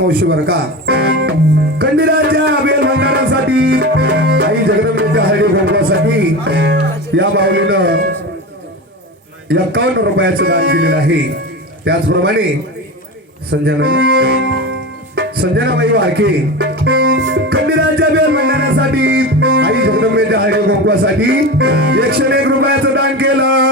मावशी बर का? खंडीराच्या बेल भंडारासाठी आई जगदंबेच्या हळदी भोगण्यासाठी या माऊलीनं एकावन्न रुपयाचं दान केलेलं आहे. त्याचप्रमाणे संजना संजनाबाई वारके खंडीराच्या बेल भंडारासाठी आई जगदंबेच्या हळदी भोगण्यासाठी एकशे एक रुपयाचं दान केलं.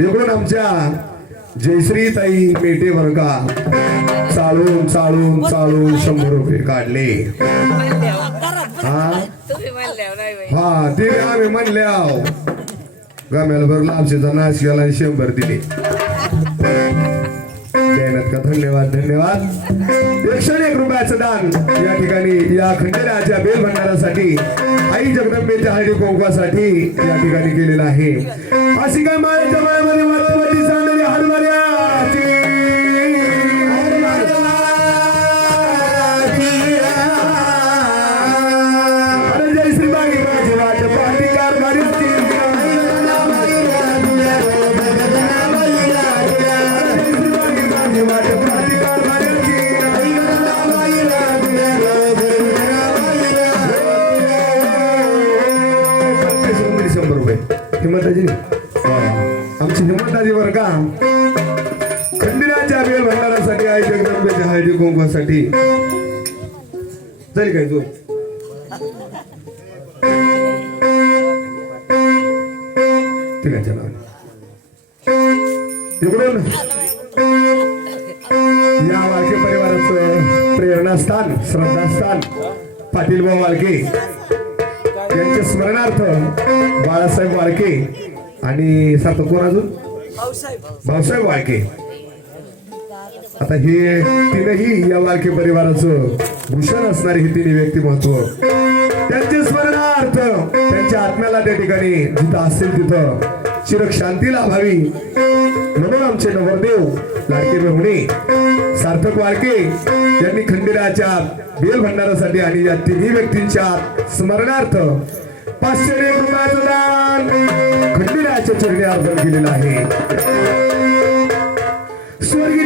इकडून आमच्या जयश्री ताई पेटे वर्गा. चालून चालून चालून शंभर रुपये काढले. हा? हा ते आम्ही म्हणल्याव. गम्याला भरला आमच्या नाश गेला शंभर दिले. देण्यात का धन्यवाद धन्यवाद? एकशे एक रुपयाचं दान या ठिकाणी या खंडेराच्या बेल भंडारासाठी आई जगदंबेच्या हळदी कुंकवासाठी या ठिकाणी केलेलं आहे. अशी काय माळ्याच्या मायामध्ये वाटवाटी सांडली हरभऱ्याची अरे जय श्री बागी माझी वाट पाठी कारभारी शंभर श्रीमंताजी हिमताजी बर का खंडिराच्या बेल भंडारासाठी आहे जगदंबेच्या हळदी कुंकवासाठी. चल काय तू तिघांच्या नावाने इकडून. या वाळके परिवाराचं प्रेरणास्थान श्रद्धास्थान पाटील भाऊ वाळके यांच्या स्मरणार्थ बाळासाहेब वाळके आणि सात कोण अजून? भाऊसाहेब. वाळके. आता हे तीनही या वाळके परिवाराचं भूषण असणारे हे तिन्ही व्यक्तिमत्व त्यांचे स्मरणार्थ त्यांच्या आत्म्याला त्या ठिकाणी जिथं असेल तिथं चिरक शांती लाभावी. म्हणून आमचे नवरदेव लाडके मेहुणे सार्थक वाळके यांनी खंडेराच्या बेल भंडारासाठी आणि या तिन्ही व्यक्तींच्या स्मरणार्थ पाचशे एक रुपयाचं दान. खंडेराच्या चरणी अर्पण केलेलं आहे. स्वर्गीय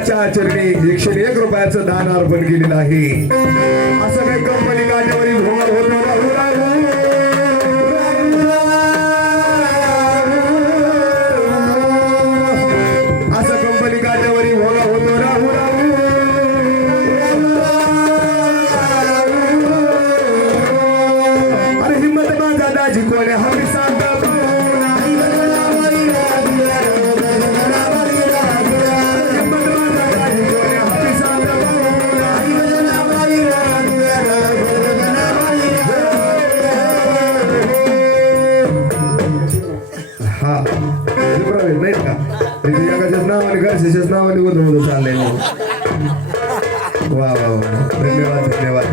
मंदिराच्या चरणी एकशे एक रुपयाचं दान अर्पण केलेलं आहे. असं काही कंपनी गाड्यावरील होणार होत नावाने घरच्याच्याच नावाने होतं होतं चाललंय वा वा वा धन्यवाद धन्यवाद.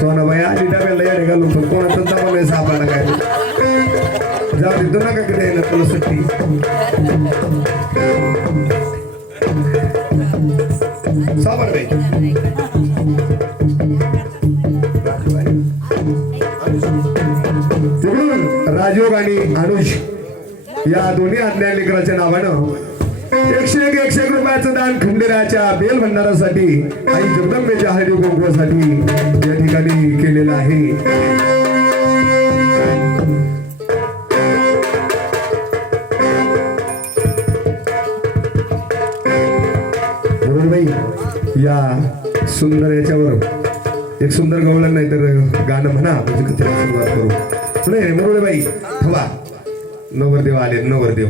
सोनाबाई आधी डब्याला याडे घालून पण कोणाचं दमा नाही सापडला काय? जाऊ दे तू नका किती आहे तुला सुट्टी. सापड बाई. तिकडून राजयोग आणि अनुज या दोन्ही आज्ञा लेकराच्या नावानं एकशे एक एकशे एक रुपयाचं दान खंडेराच्या बेल भंडारासाठी आणि जगदंबेच्या हळदी कुंकवासाठी या ठिकाणी केलेलं आहे. या सुंदर याच्यावर एक सुंदर गवळण नाही तर गाणं म्हणा म्हणजे कथेला सुरुवात करू. नाही मुरुळे बाई हवा नवरदेव आले नवरदेव.